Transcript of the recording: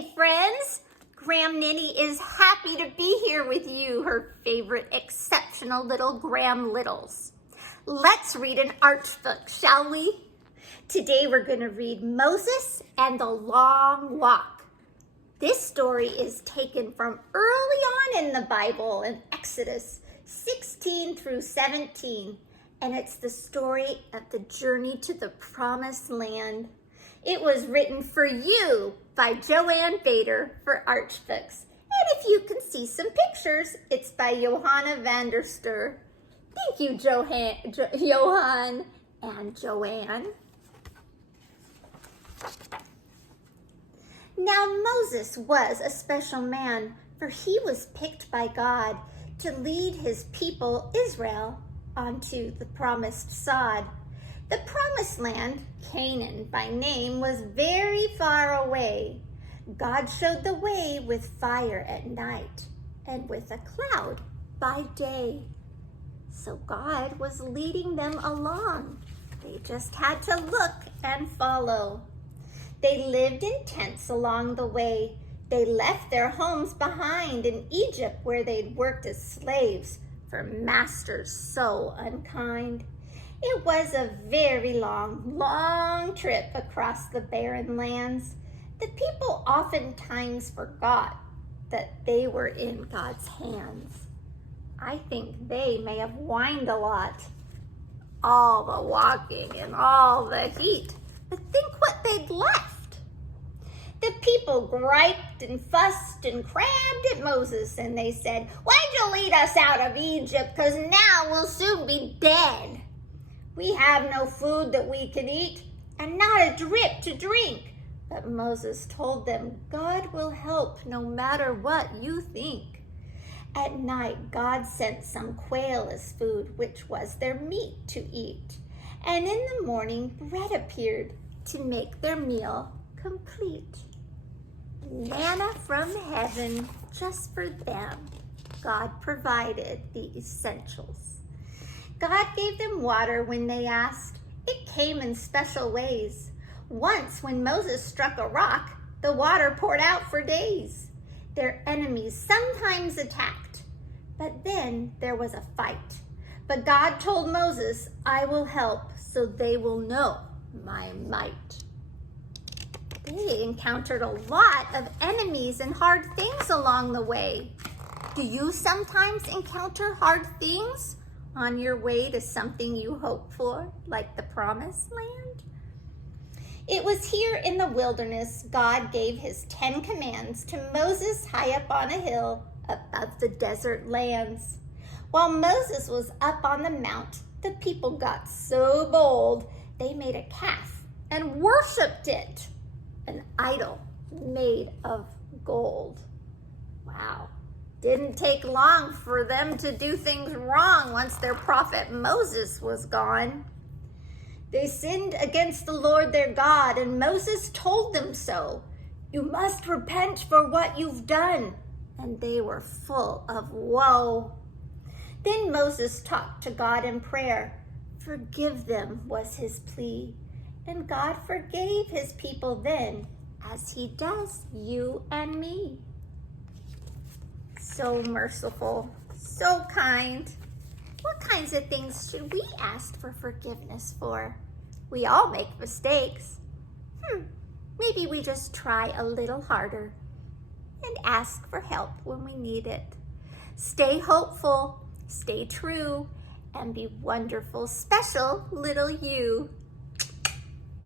Hey friends, Graham Ninny is happy to be here with you, her favorite exceptional little Graham Littles. Let's read an arch book, shall we? Today we're going to read Moses and the Long Walk. This story is taken from early on in the Bible in Exodus 16 through 17, and it's the story of the journey to the Promised Land. It was written for you by Joanne Bader for Arch Books. And if you can see some pictures, it's by Johanna van der Steur. Thank you, Johan and Joanne. Now Moses was a special man, for he was picked by God to lead his people Israel onto the promised sod. The promised land, Canaan by name, was very far away. God showed the way with fire at night and with a cloud by day. So God was leading them along. They just had to look and follow. They lived in tents along the way. They left their homes behind in Egypt, where they'd worked as slaves for masters so unkind. It was a very long trip across the barren lands. The people oftentimes forgot that they were in God's hands. I think they may have whined a lot. All the walking and all the heat. But think what they'd left. The people griped and fussed and crabbed at Moses, and they said, "Why'd you lead us out of Egypt? 'Cause now we'll soon be dead. We have no food that we can eat and not a drip to drink." But Moses told them, God will help no matter what you think. At night, God sent some quail as food, which was their meat to eat. And in the morning, bread appeared to make their meal complete. Manna from heaven just for them. God provided the essentials. God gave them water when they asked. It came in special ways. Once, when Moses struck a rock, the water poured out for days. Their enemies sometimes attacked, but then there was a fight. But God told Moses, "I will help, so they will know my might." They encountered a lot of enemies and hard things along the way. Do you sometimes encounter hard things on your way to something you hope for, like the Promised Land? It was here in the wilderness God gave his 10 commands to Moses high up on a hill above the desert lands. While Moses was up on the mount, the people got so bold they made a calf and worshiped it, an idol made of gold. Wow. Didn't take long for them to do things wrong once their prophet Moses was gone. They sinned against the Lord their God, and Moses told them so. "You must repent for what you've done." And they were full of woe. Then Moses talked to God in prayer. "Forgive them," was his plea. And God forgave his people then, as he does you and me. So merciful, so kind. What kinds of things should we ask for forgiveness for? We all make mistakes. Maybe we just try a little harder and ask for help when we need it. Stay hopeful, stay true, and be wonderful, special little you.